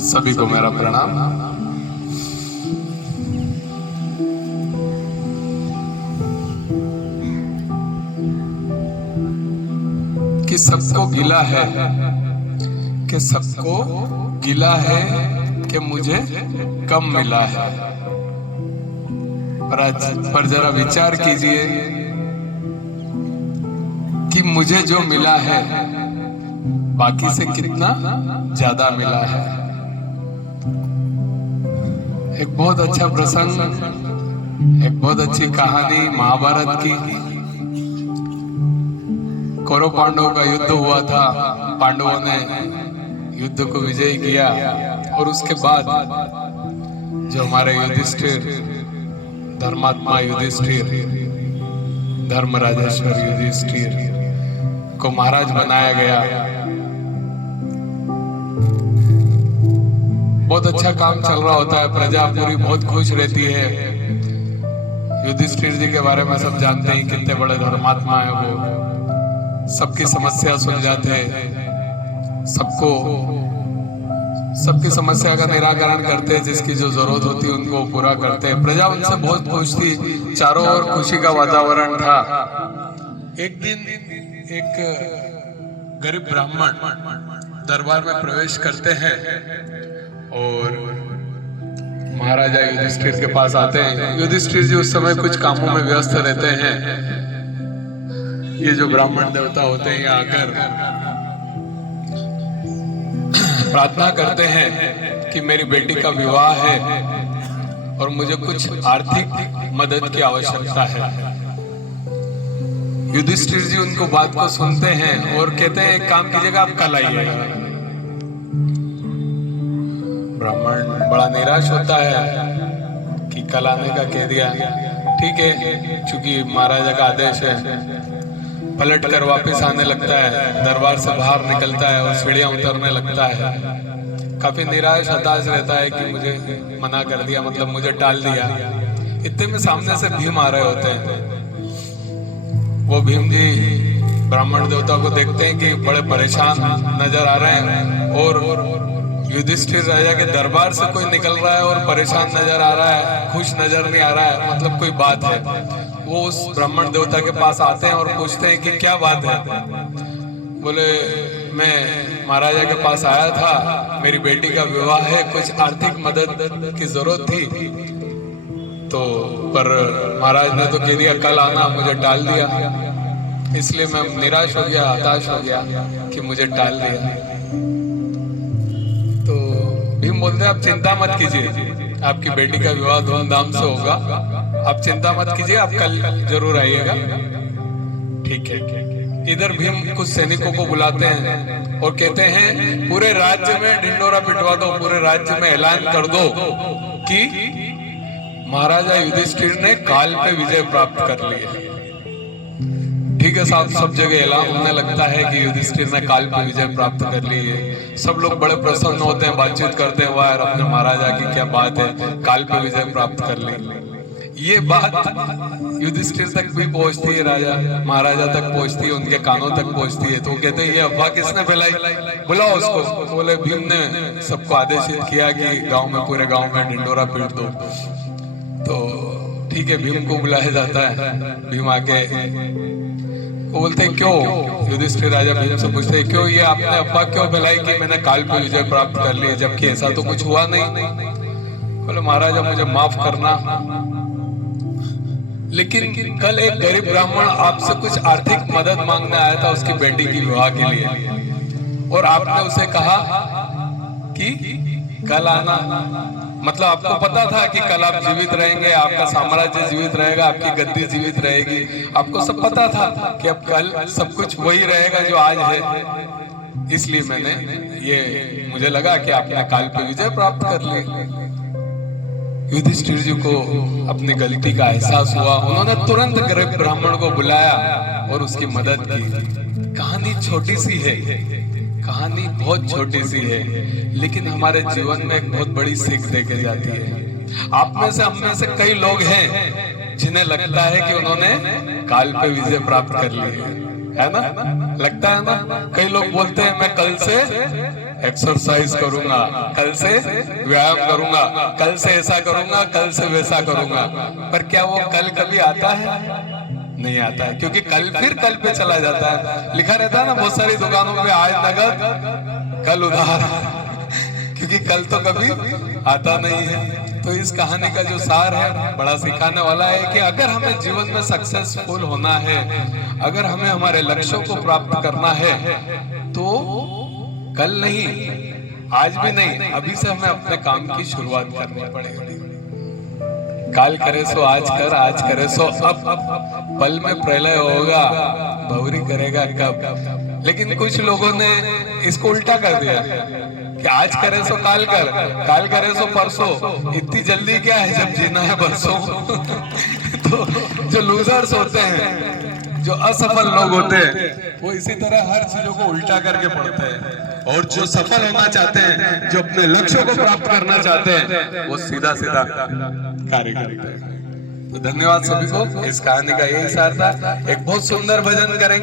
सभी को मेरा प्रणाम। कि सबको गिला है, कि सबको गिला है कि मुझे कम मिला है। पर जरा विचार कीजिए कि मुझे जो मिला है बाकी से कितना ज्यादा मिला है। एक बहुत अच्छा प्रसंग, एक बहुत अच्छी कहानी महाभारत की। कौरव पांडवों का युद्ध हुआ था, पांडवों ने युद्ध को विजय किया और उसके बाद जो हमारे युधिष्ठिर, धर्मात्मा युधिष्ठिर, धर्मराजेश्वर युधिष्ठिर को महाराज बनाया गया। बहुत अच्छा काम चल रहा होता है, प्रजा पूरी बहुत खुश रहती है। युधिष्ठिर जी के बारे में सब जानते हैं, कितने बड़े धर्मात्मा है वो। सबकी समस्या सुन जाते हैं, सबकी समस्या का निराकरण करते हैं, जिसकी जो जरूरत होती है उनको पूरा करते हैं। प्रजा उनसे बहुत खुश थी, चारों ओर खुशी का वातावरण था। एक दिन एक गरीब ब्राह्मण दरबार में प्रवेश करते हैं और महाराजा युधिष्ठिर के पास आते हैं। युधिष्ठिर जी उस समय कुछ कामों में व्यस्त रहते हैं। ये जो ब्राह्मण देवता होते हैं यहाँ आकर प्रार्थना करते हैं कि मेरी बेटी का विवाह है और मुझे कुछ आर्थिक मदद की आवश्यकता है। युधिष्ठिर जी उनको बात को सुनते हैं और कहते हैं एक काम कीजिएगा, आप कल आइएगा। ब्राह्मण बड़ा निराश होता है कि कल आने का कह दिया, ठीक है, चूंकि महाराजा का आदेश है। पलट कर वापस आने लगता है, दरबार से बाहर निकलता है और सीढ़ियां उतरने लगता है। काफी निराश हताश रहता है कि मुझे मना कर दिया, मतलब मुझे टाल दिया। इतने में सामने से भीम आ रहे होते हैं। वो भीम जी ब्राह्मण देवता को देखते हैं कि बड़े परेशान नजर आ रहे हैं और युधिष्ठिर राजा के दरबार से कोई निकल रहा है और परेशान नजर आ रहा है, खुश नजर नहीं आ रहा है, मतलब कोई बात है। वो उस ब्राह्मण देवता के पास आते हैं और पूछते हैं कि क्या बात है। बोले मैं महाराजा के पास आया था, मेरी बेटी का विवाह है, कुछ आर्थिक मदद की जरूरत थी, तो पर महाराज ने तो कह दिया कल आना, मुझे टाल दिया, इसलिए मैं निराश हो गया, हताश हो गया कि मुझे टाल दिया। तो भीम बोलते हैं आप चिंता मत कीजिए, आपकी बेटी का विवाह धूमधाम से होगा, आप चिंता मत कीजिए, आप कल जरूर आइएगा। ठीक है। इधर भीम कुछ सैनिकों को बुलाते हैं और कहते हैं पूरे राज्य में ढिंडोरा पिटवा दो, पूरे राज्य में ऐलान कर दो कि महाराजा युधिष्ठिर ने काल पे विजय प्राप्त कर ली है। ठीक है साहब, सब जगह ऐलान होने लगता है कि युधिष्ठिर ने काल पे विजय प्राप्त कर ली है। सब लोग बड़े प्रसन्न होते हैं, बातचीत करते हैं, वाह यार अपने महाराजा की क्या बात है, काल पे विजय प्राप्त कर ली। ये बात युधिष्ठिर तक भी पहुंचती है, राजा महाराजा तक पहुंचती है, उनके कानों तक पहुंचती है। तो कहते हैं ये अफवाह किसने फैलाई, बुलाओ उसको। तो बोले भीम ने सबको आदेशित किया कि गांव में, पूरे गांव में ढिंडोरा पीट दो। तो ठीक है, भीम को बुलाया जाता है। भीम आके वो बोलते हैं क्यों, युधिष्ठिर राजा भीम से पूछते हैं क्यों ये आपने अफवाह क्यों फैलाई कि मैंने काल पे विजय प्राप्त कर ली, जबकि ऐसा तो कुछ हुआ नहीं। बोले महाराजा मुझे माफ करना, लेकिन कल एक गरीब ब्राह्मण आपसे कुछ आर्थिक मदद मांगने आया था उसकी बेटी की विवाह के लिए, और आपने उसे कहा कि कल आना। मतलब आपको पता था कि कल आप जीवित रहेंगे, आपका साम्राज्य जीवित रहेगा, आपकी गद्दी जीवित रहेगी, आपको सब पता था कि अब कल सब कुछ वही रहेगा जो आज है। इसलिए मुझे लगा कि आपने काल पे विजय प्राप्त कर ली। युधिष्ठिर जी को अपनी गलती का एहसास हुआ, उन्होंने तुरंत गरीब ब्राह्मण को बुलाया और उसकी मदद की। कहानी छोटी सी है, कहानी बहुत छोटी सी है, लेकिन हमारे जीवन में एक बहुत बड़ी सीख देके जाती है। आप में से, हम में से कई लोग हैं जिन्हें लगता है कि उन्होंने काल पे विजय प्राप्त कर ली है। है ना, लगता है ना। कई लोग बोलते हैं मैं कल से एक्सरसाइज करूंगा, कल से व्यायाम करूंगा, कल से ऐसा करूंगा, कल से वैसा करूंगा, पर क्या वो कल कभी आता है? नहीं आता है, क्योंकि कल फिर कल पे चला जाता है। लिखा रहता है ना बहुत सारी दुकानों पे, आज नगद कल उधार, क्योंकि कल तो कभी आता नहीं है। तो इस कहानी का जो सार है बड़ा सिखाने वाला है कि अगर हमें जीवन में सक्सेसफुल होना है, अगर हमें हमारे लक्ष्यों को प्राप्त करना है, तो कल नहीं, आज भी नहीं, अभी से हमें अपने काम की शुरुआत करनी पड़ेगी। काल करे सो आज कर, आज करे सो अब, पल में प्रलय होगा, भौरी करेगा कब। लेकिन कुछ लोगों ने इसको उल्टा कर दिया कि आज करे सो काल कर, काल करे सो परसों, इतनी जल्दी क्या है जब जीना है बरसों। तो जो लूजर्स होते हैं, जो असफल लोग होते हैं, वो इसी तरह हर चीजों को उल्टा करके पढ़ते हैं, और जो सफल होना चाहते हैं, जो अपने लक्ष्यों को प्राप्त करना चाहते हैं, वो सीधा सीधा कार्य करते हैं। तो धन्यवाद सभी को। इस कहानी का यही सार था। एक बहुत सुंदर भजन करेंगे।